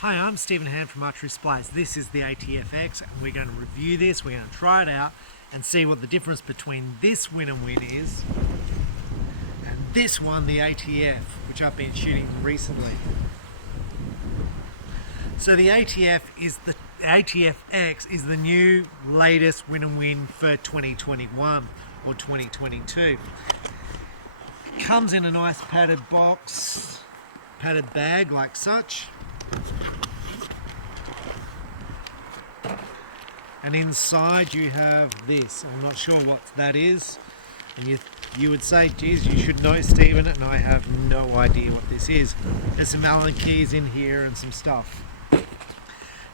Hi, I'm Stephen Hand from Archery Supplies. This is the ATF-X and we're going to review this, we're going to try it out and see what the difference between this Win is and this one, the ATF, which I've been shooting recently. So the ATF-X is the new latest Win for 2021 or 2022. It comes in a nice padded box, padded bag like such. And inside you have this. I'm not sure what that is. And you would say, geez, you should know, Stephen, and I have no idea what this is. There's some Allen keys in here and some stuff.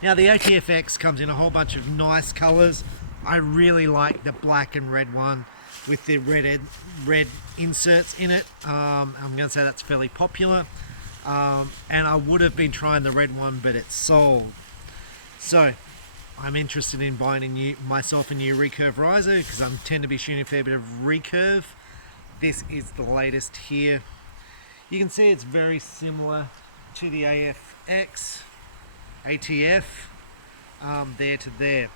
Now the ATF-X comes in a whole bunch of nice colours. I really like the black and red one with the red inserts in it. I'm going to say that's fairly popular. And I would have been trying the red one, but it's sold. So I'm interested in buying myself a new recurve riser because I tend to be shooting a fair bit of recurve. This is the latest here. You can see it's very similar to the ATF, there to there.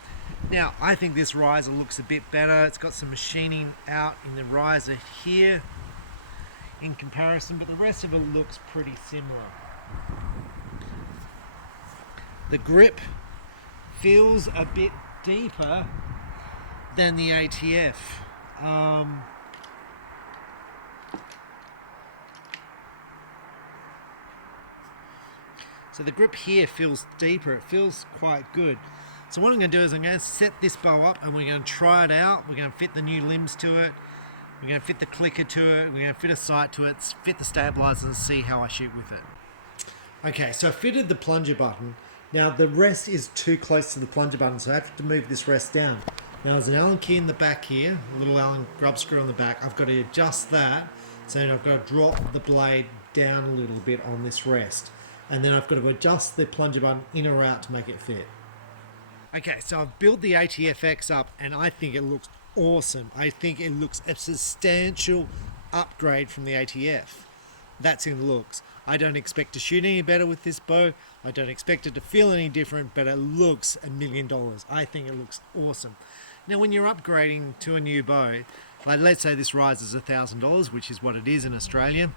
Now I think this riser looks a bit better. It's got some machining out in the riser here in comparison, but the rest of it looks pretty similar. The grip feels a bit deeper than the ATF. So the grip here feels deeper, it feels quite good. So what I'm going to do is I'm going to set this bow up and we're going to try it out. We're going to fit the new limbs to it. We're going to fit the clicker to it, we're going to fit a sight to it, fit the stabilizers and see how I shoot with it. Okay, so I fitted the plunger button. Now the rest is too close to the plunger button, so I have to move this rest down. Now there's an Allen key in the back here, a little Allen grub screw on the back. I've got to adjust that, so I've got to drop the blade down a little bit on this rest. And then I've got to adjust the plunger button in or out to make it fit. Okay, so I've built the ATF-X up and I think it looks awesome. I think it looks a substantial upgrade from the ATF. That's in looks. I don't expect to shoot any better with this bow. I don't expect it to feel any different, but it looks $1 million. I think it looks awesome. Now when you're upgrading to a new bow, like let's say this rises $1,000, which is what it is in Australia.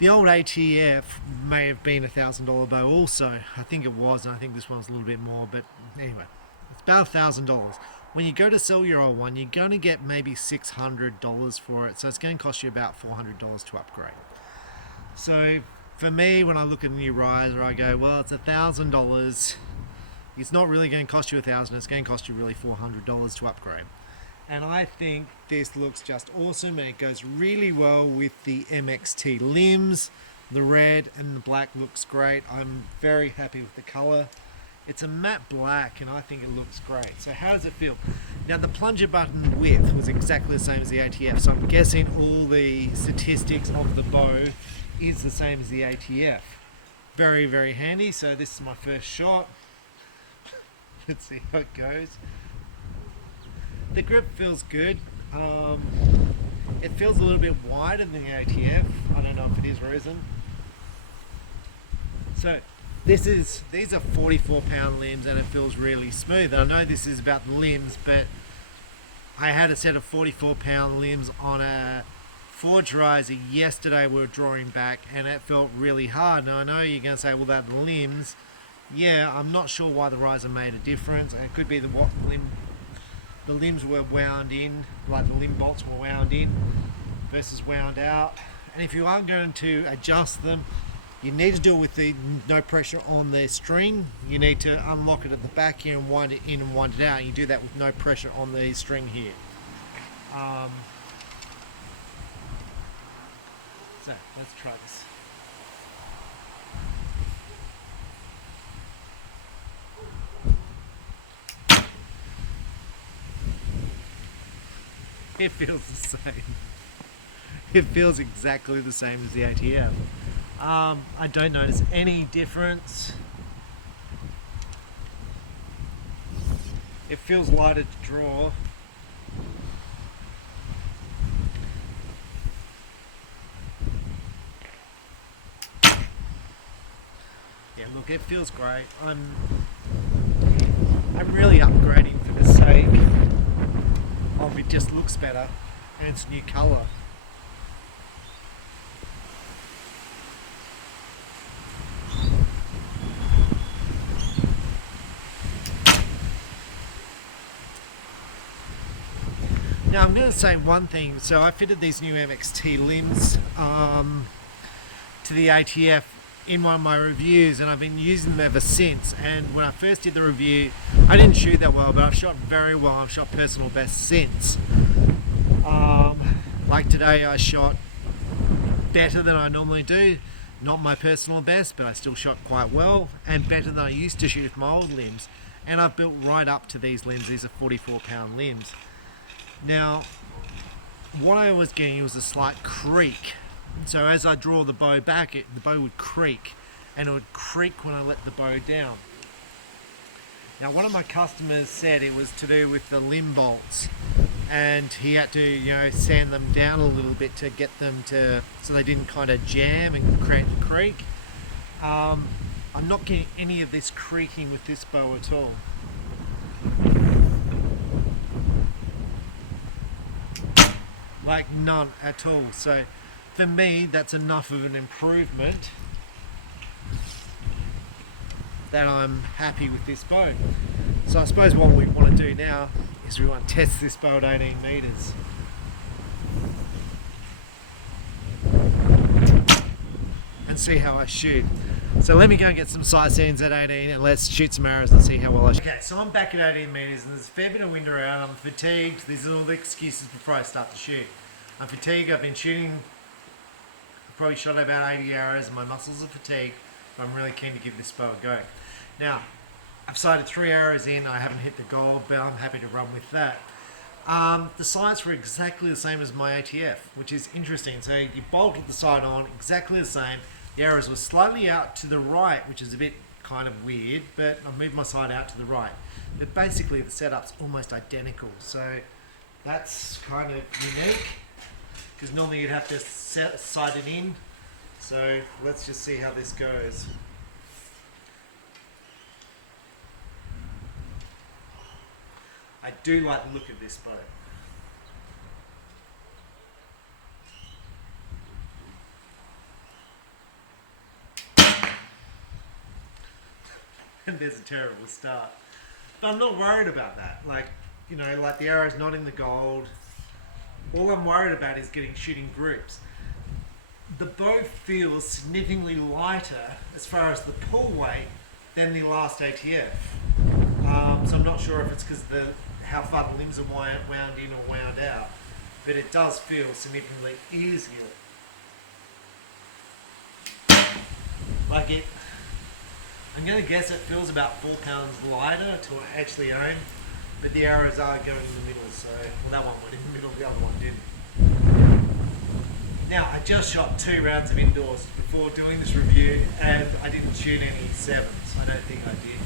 The old ATF may have been $1,000 bow also. I think it was, and I think this one's a little bit more, but anyway, it's about $1,000. When you go to sell your old one, you're going to get maybe $600 for it, so it's going to cost you about $400 to upgrade. So for me, when I look at a new riser, I go, well, it's $1,000. It's not really going to cost you $1,000. It's going to cost you really $400 to upgrade. And I think this looks just awesome, and it goes really well with the MXT limbs. The red and the black looks great. I'm very happy with the color. It's a matte black and I think it looks great. So how does it feel? Now the plunger button width was exactly the same as the ATF, so I'm guessing all the statistics of the bow is the same as the ATF. Very, very handy. So this is my first shot. Let's see how it goes. The grip feels good. It feels a little bit wider than the ATF. I don't know if it is or isn't. So these are 44-pound limbs and it feels really smooth. I know this is about the limbs, but I had a set of 44-pound limbs on a forge riser yesterday. We were drawing back and it felt really hard. Now I know you're going to say, well, that limbs. Yeah, I'm not sure why the riser made a difference. It could be the limbs were wound in, like the limb bolts were wound in versus wound out. And if you are going to adjust them, you need to do it with the no pressure on the string. You need to unlock it at the back here and wind it in and wind it out. You do that with no pressure on the string here. So let's try this. It feels the same. It feels exactly the same as the ATF. I don't notice any difference. It feels lighter to draw. look, it feels great. I'm really upgrading for the sake of it just looks better and it's a new colour. Now I'm going to say one thing. So I fitted these new MXT limbs to the ATF in one of my reviews, and I've been using them ever since. And when I first did the review, I didn't shoot that well, but I've shot very well. I've shot personal best since. Like today, I shot better than I normally do. Not my personal best, but I still shot quite well, and better than I used to shoot with my old limbs. And I've built right up to these limbs. These are 44-pound limbs. Now, what I was getting was a slight creak. So as I draw the bow back, the bow would creak, and it would creak when I let the bow down. Now, one of my customers said it was to do with the limb bolts, and he had to, you know, sand them down a little bit to get them to, so they didn't kind of jam and creak. I'm not getting any of this creaking with this bow at all. Like none at all. So for me, that's enough of an improvement that I'm happy with this bow. So I suppose what we want to do now is we want to test this bow at 18 meters. And see how I shoot. So let me go and get some sight settings at 18 and let's shoot some arrows and see how well I shoot. Okay, so I'm back at 18 meters and there's a fair bit of wind around. I'm fatigued. These are all the excuses before I start to shoot. I'm fatigued. I've been shooting, probably shot about 80 arrows and my muscles are fatigued. But I'm really keen to give this bow a go. Now, I've sighted 3 arrows in. I haven't hit the goal, but I'm happy to run with that. The sights were exactly the same as my ATF, which is interesting. So you bolted the sight on exactly the same. The arrows were slightly out to the right, which is a bit kind of weird, but I moved my sight out to the right. But basically the setup's almost identical. So that's kind of unique, because normally you'd have to sight it in. So let's just see how this goes. I do like the look of this bow. And there's a terrible start. But I'm not worried about that. Like, you know, like the arrow's not in the gold. All I'm worried about is getting shooting groups. The bow feels significantly lighter as far as the pull weight than the last ATF. So I'm not sure if it's because of how far the limbs are wound in or wound out, but it does feel significantly easier. Like it, I'm going to guess it feels about 4 pounds lighter to actually own, but the arrows are going in the middle, so well, that one went in the middle, the other one didn't. Now, I just shot 2 rounds of indoors before doing this review, and I didn't shoot any 7s. I don't think I did.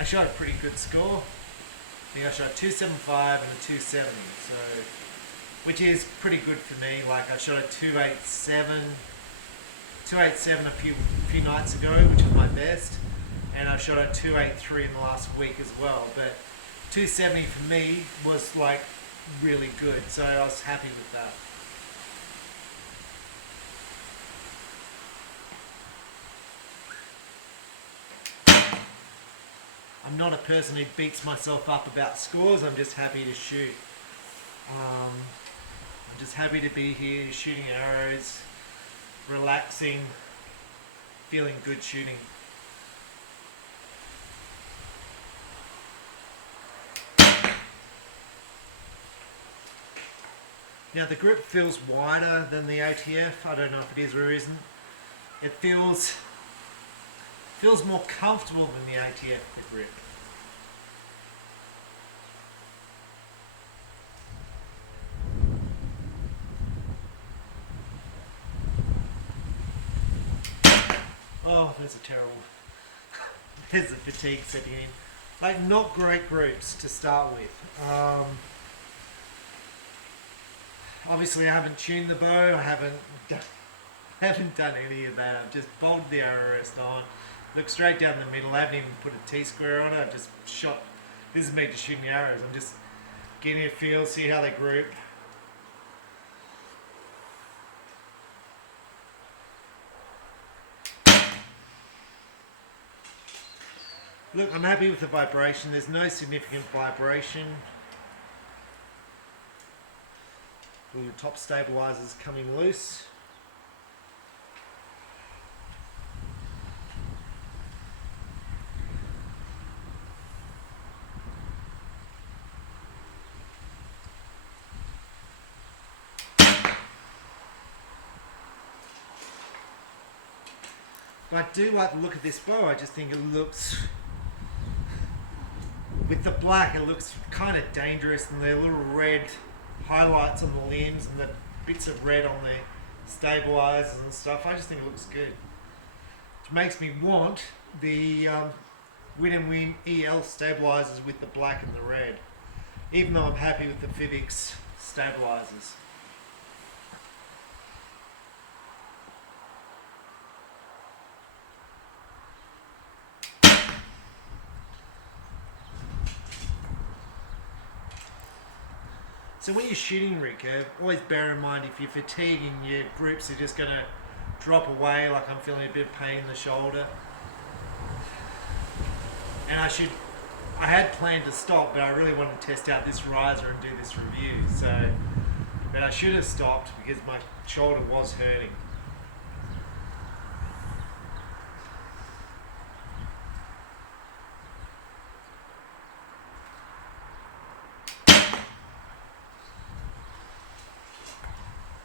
I shot a pretty good score. I think I shot 275 and a 270, so which is pretty good for me. Like I shot a 287 a few nights ago, which was my best, and I shot a 283 in the last week as well. But 270 for me was like really good, so I was happy with that. I'm not a person who beats myself up about scores. I'm just happy to shoot. I'm just happy to be here shooting arrows, relaxing, feeling good shooting. Now the grip feels wider than the ATF. I don't know if it is or isn't. It feels more comfortable than the ATF, the grip. Oh, there's a terrible, there's a fatigue setting in. Like, not great groups to start with. Obviously I haven't tuned the bow, I haven't haven't done any of that. I've just bolted the arrow rest on, looked straight down the middle. I haven't even put a T-square on it. I've just shot. This is me just shooting arrows. I'm just getting a feel, see how they group. Look, I'm happy with the vibration. There's no significant vibration. All your top stabilizers coming loose. But I do like the look of this bow. I just think it looks, with the black, it looks kind of dangerous, and the little red highlights on the limbs and the bits of red on the stabilizers and stuff. I just think it looks good. Which makes me want the Win EL stabilizers with the black and the red, even though I'm happy with the recurve stabilizers. So when you're shooting recurve, always bear in mind if you're fatiguing, your groups are just going to drop away, like I'm feeling a bit of pain in the shoulder. And I had planned to stop, but I really wanted to test out this riser and do this review. But I should have stopped because my shoulder was hurting.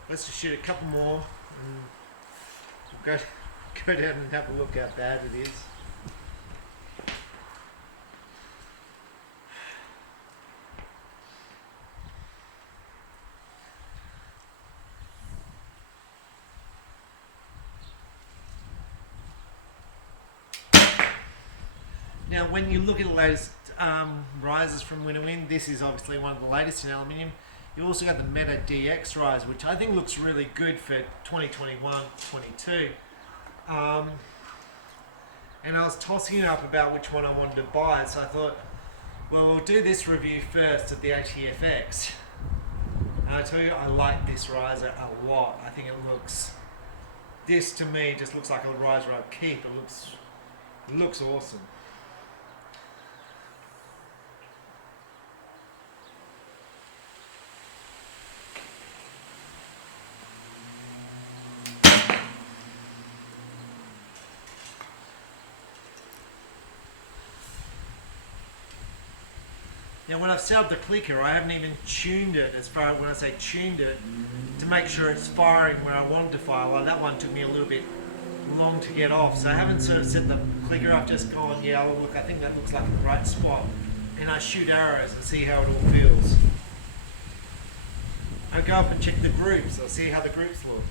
Let's just shoot a couple more and we'll go down and have a look how bad it is. Now when you look at the latest risers from Win, this is obviously one of the latest in aluminium. You also got the Meta DX rise, which I think looks really good for 2021-22. And I was tossing it up about which one I wanted to buy, so I thought, well, we'll do this review first of the ATF-X. And I tell you, I like this riser a lot. I think it looks, this to me just looks like a riser I'd keep. It looks awesome. Now when I've set up the clicker, I haven't even tuned it, as far as when I say tuned it, to make sure it's firing where I want it to fire. Like that one took me a little bit long to get off, so I haven't sort of set the clicker up, just gone, yeah, oh, look, I think that looks like the right spot. And I shoot arrows and see how it all feels. I go up and check the groups, I'll see how the groups look.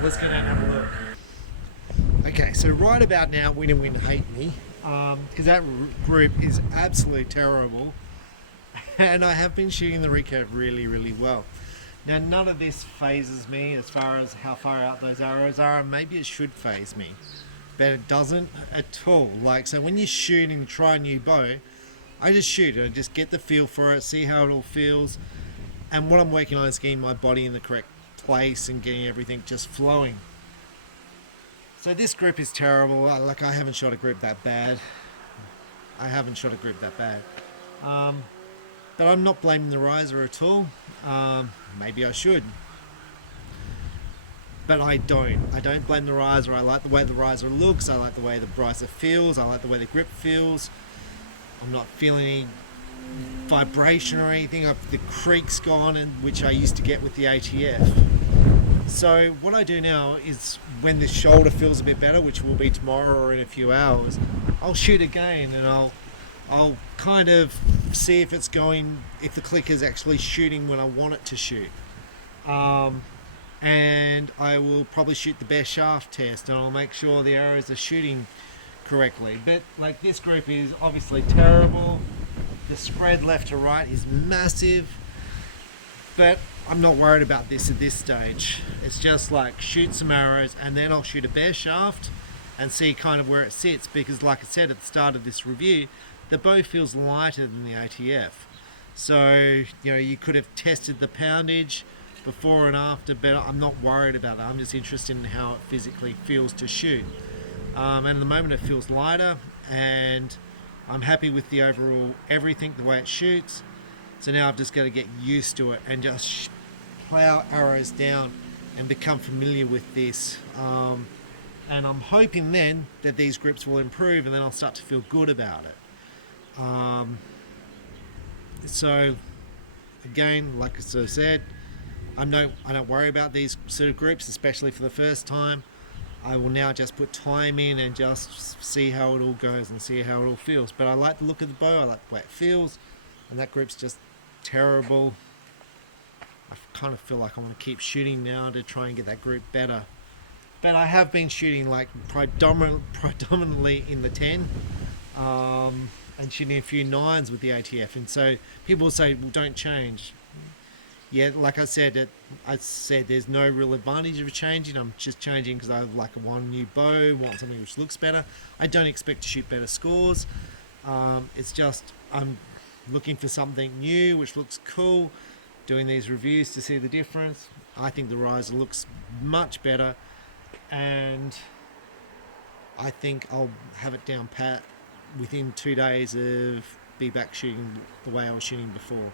Let's go down and have a look. Okay, so right about now, Win hate me, because that group is absolutely terrible, and I have been shooting the recurve really, really well. Now, none of this phases me as far as how far out those arrows are, and maybe it should phase me, but it doesn't at all. Like, so when you shoot and try a new bow, I just shoot and I just get the feel for it, see how it all feels, and what I'm working on is getting my body in the correct place and getting everything just flowing. So this grip is terrible. Like, I haven't shot a grip that bad. But I'm not blaming the riser at all. Maybe I should, but I don't blame the riser. I like the way the riser looks, I like the way the riser feels, I like the way the grip feels. I'm not feeling any vibration or anything. The creak's gone, and which I used to get with the ATF. So what I do now is, when the shoulder feels a bit better, which will be tomorrow or in a few hours, I'll shoot again, and I'll kind of see if it's going, if the clicker's actually shooting when I want it to shoot. And I will probably shoot the bare shaft test, and I'll make sure the arrows are shooting correctly. But like this grip is obviously terrible. The spread left to right is massive. But I'm not worried about this at this stage. It's just like shoot some arrows and then I'll shoot a bare shaft and see kind of where it sits, because like I said at the start of this review, the bow feels lighter than the ATF. So, you know, you could have tested the poundage before and after, but I'm not worried about that. I'm just interested in how it physically feels to shoot. And at the moment it feels lighter, and I'm happy with the overall everything, the way it shoots. So now I've just got to get used to it and just plow arrows down and become familiar with this. And I'm hoping then that these grips will improve and then I'll start to feel good about it. So again, like I sort of said, I don't worry about these sort of grips, especially for the first time. I will now just put time in and just see how it all goes and see how it all feels. But I like the look of the bow, I like the way it feels, and that grip's just terrible. I kind of feel like I want to keep shooting now to try and get that grip better. But I have been shooting like predominantly in the 10 and shooting a few 9s with the ATF, and so people say, well, don't change. Yeah, like I said there's no real advantage of changing. I'm just changing because I like one new bow, want something which looks better. I don't expect to shoot better scores. It's just I'm looking for something new which looks cool, doing these reviews to see the difference. I think the riser looks much better, and I think I'll have it down pat within 2 days of be back shooting the way I was shooting before.